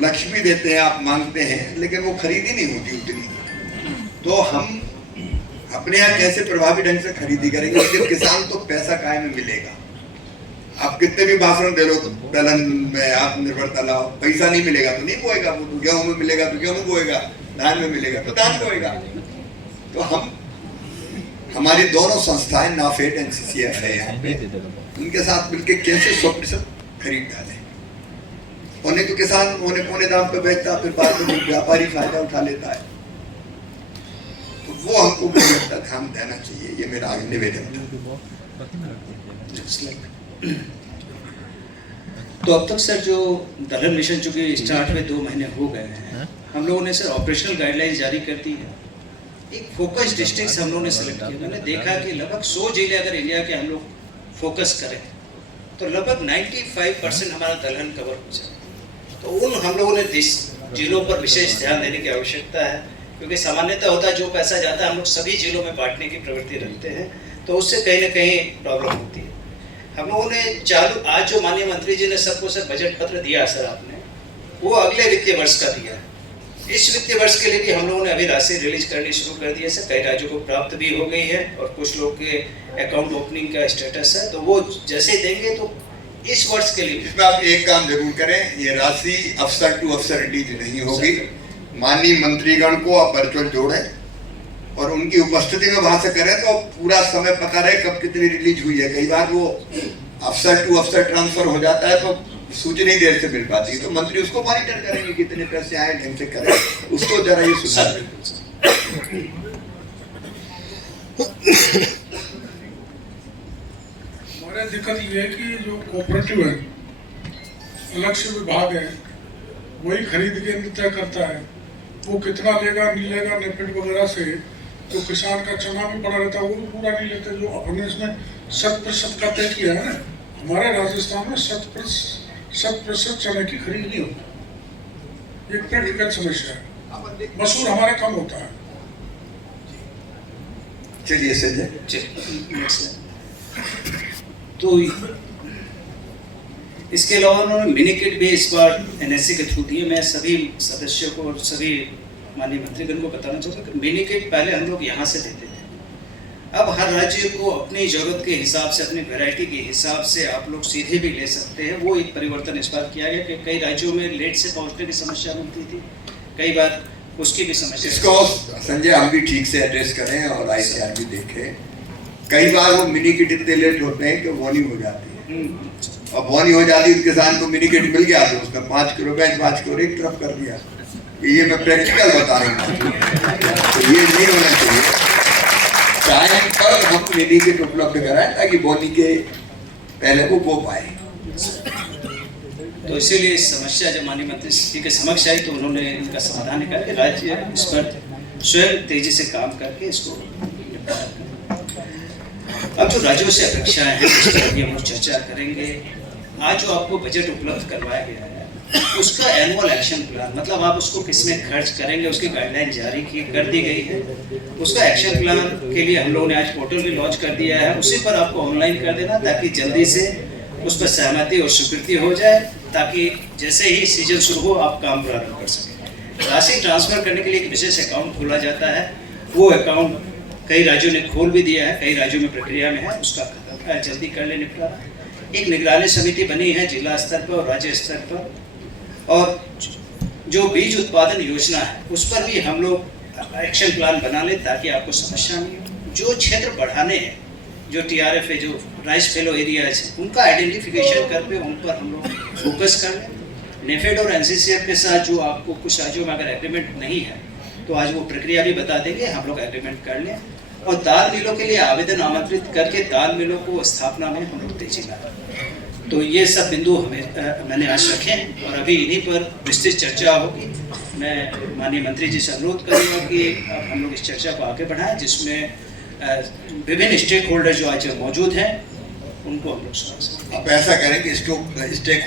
लक्ष्मी देते हैं, आप मांगते हैं, लेकिन वो खरीदी नहीं होती उतनी। तो हम अपने यहाँ कैसे प्रभावी ढंग से खरीदी करेंगे? लेकिन किसान तो पैसा काय में मिलेगा? आप कितने भी भाषण दे लो तो दलहन में आत्मनिर्भरता लाओ, पैसा नहीं मिलेगा तो नहीं बोएगा। वो गेहूं में मिलेगा तो गेहूं बोएगा, धान में मिलेगा तो धान बोएगा। तो हम हमारी दोनों संस्थाएं नाफेड एनसीसीएफ है यहाँ पे, उनके साथ मिलकर कैसे 100% खरीद डालें। और नहीं तो किसान पौने दाम पे बेचता, फिर बाद में व्यापारी फायदा उठा लेता है। तो वो हमको ध्यान देना चाहिए, ये मेरा निवेदन था। तो अब तक सर जो दलहन मिशन चूंकि स्टार्ट में 2 महीने हो गए हैं, हम लोगों ने सर ऑपरेशनल गाइडलाइंस जारी कर दी है। एक फोकस डिस्ट्रिक्ट हम लोगों ने सेलेक्ट किया। मैंने देखा कि लगभग 100 जिले अगर इंडिया के हम लोग फोकस करें तो लगभग 95% हमारा दलहन कवर हो जाए। तो उन हम लोगों ने जिलों पर विशेष ध्यान देने की आवश्यकता है, क्योंकि सामान्यतः होता है जो पैसा जाता है हम लोग सभी जिलों में बांटने की प्रवृत्ति रखते हैं, तो उससे कहीं ना कहीं प्रॉब्लम होती है। हम लोगों ने आज जो माननीय मंत्री जी ने सबको सर बजट पत्र दिया सर आपने, वो अगले वित्तीय वर्ष का दिया है। इस वित्तीय वर्ष के लिए भी हम लोगों ने अभी राशि रिलीज करनी शुरू कर दी है सर। कई राज्यों को प्राप्त भी हो गई है और कुछ लोग के अकाउंट ओपनिंग का स्टेटस है, तो वो जैसे देंगे तो इस वर्ष के लिए इसमें आप एक काम जरूर करें, ये राशि अफसर टू अफसर रिलीज नहीं होगी। माननीय मंत्रीगण को आप वर्चुअल जोड़ें और उनकी उपस्थिति में वहां से करें तो पूरा समय पता रहे कब कितनी रिलीज हुई है। कई बार वो अफसर टू अफसर ट्रांसफर हो जाता है तो सूचना ही देर से मिल पाती है, तो मंत्री उसको मॉनिटर करेंगे कितने पैसे आए, ढंग से करें उसको, जरा ये सुधार। हमारा दिक्कत ये है कि जो कोऑपरेटिव है, अलग से विभाग है, वही खरीद के तय करता है। वो कितना लेगा नहीं लेगा नेफेड वगैरह से, तो किसान का चना भी पड़ा रहता है, वो भी पूरा नहीं लेते। जो अपने इसमें 100% का तय किया है ना, हमारे राजस्थान में 100% चने की खरीद नहीं होती। एक प्रैक्टिकल समस्या है, मसूर हमारा कम होता है। चलिए संजय। तो इसके अलावा उन्होंने मिनी किट भी इस बार एनएससी के थ्रू दिए। मैं सभी सदस्यों को और सभी माननीय मंत्रीगण को बताना चाहता हूँ कि मिनी किट पहले हम लोग यहाँ से देते थे, अब हर राज्य को अपनी जरूरत के हिसाब से, अपनी वैरायटी के हिसाब से आप लोग सीधे भी ले सकते हैं। वो एक परिवर्तन इस बार किया गया कि कई राज्यों में लेट से पहुँचने की समस्या बनती थी, कई बार उसकी भी समस्या। इसको संजय हम भी ठीक से एड्रेस करें और ICR भी देखें। कई बार वो मिनी किट इतने लेट होते हैं कि बोनी हो जाती है, और बोनी हो जाती है तो किसान को मिनी किट मिल गया तो उसमें 5 किलो बैच 5 किलो एक तरफ कर दिया। ये मैं प्रैक्टिकल बता रहा हूँ, तो ये नहीं होना चाहिए। टाइम पर हम मिनी किट उपलब्ध कराएं ताकि बोनी के पहले वो बो पाए। तो इसीलिए इस समस्या जब माननीय मंत्री जी के समक्ष आई तो उन्होंने इनका समाधान निकाला कि राज्य इस पर स्वयं तेजी से काम करके इसको निपटारा करें। अब जो राज्यों से अपेक्षाएं हैं उस पर भी हम लोग चर्चा करेंगे। आज जो आपको बजट उपलब्ध करवाया गया है उसका एनुअल एक्शन प्लान, मतलब आप उसको किसमें खर्च करेंगे, उसकी गाइडलाइन जारी कर दी गई है। उसका एक्शन प्लान के लिए हम लोगों ने आज पोर्टल भी लॉन्च कर दिया है, उसी पर आपको ऑनलाइन कर देना ताकि जल्दी से उस पर सहमति और स्वीकृति हो जाए, ताकि जैसे ही सीजन शुरू हो आप काम प्रारंभ कर सकें। राशि ट्रांसफर करने के लिए एक विशेष अकाउंट खोला जाता है, वो अकाउंट कई राज्यों ने खोल भी दिया है, कई राज्यों में प्रक्रिया में है, उसका जल्दी कर ले निपटारा। एक निगरानी समिति बनी है जिला स्तर पर और राज्य स्तर पर, और जो बीज उत्पादन योजना है उस पर भी हम लोग एक्शन प्लान बना ले ताकि आपको समस्या नहीं हो। जो क्षेत्र बढ़ाने हैं, जो TRF है, जो राइस फेलो एरियाज है, उनका आइडेंटिफिकेशन करके उन पर हम लोग फोकस कर लें। नेफेड और NCCF के साथ जो आपको कुछ राज्यों में अगर एग्रीमेंट नहीं है तो आज वो प्रक्रिया भी बता देंगे, हम लोग एग्रीमेंट कर लें। और दाल मिलों के लिए आवेदन आमंत्रित करके दाल मिलों को स्थापना में हम लोग तेजी लाएं। तो ये सब बिंदु मैंने आज रखे और अभी इन्हीं पर विस्तृत चर्चा होगी। मैं माननीय मंत्री जी से अनुरोध करूँगा कि हम लोग इस चर्चा को आगे बढ़ाएं, जिसमें विभिन्न स्टेक होल्डर जो आज मौजूद हैं उनको हम लोग सुना सकें। आप ऐसा करें कि स्टेक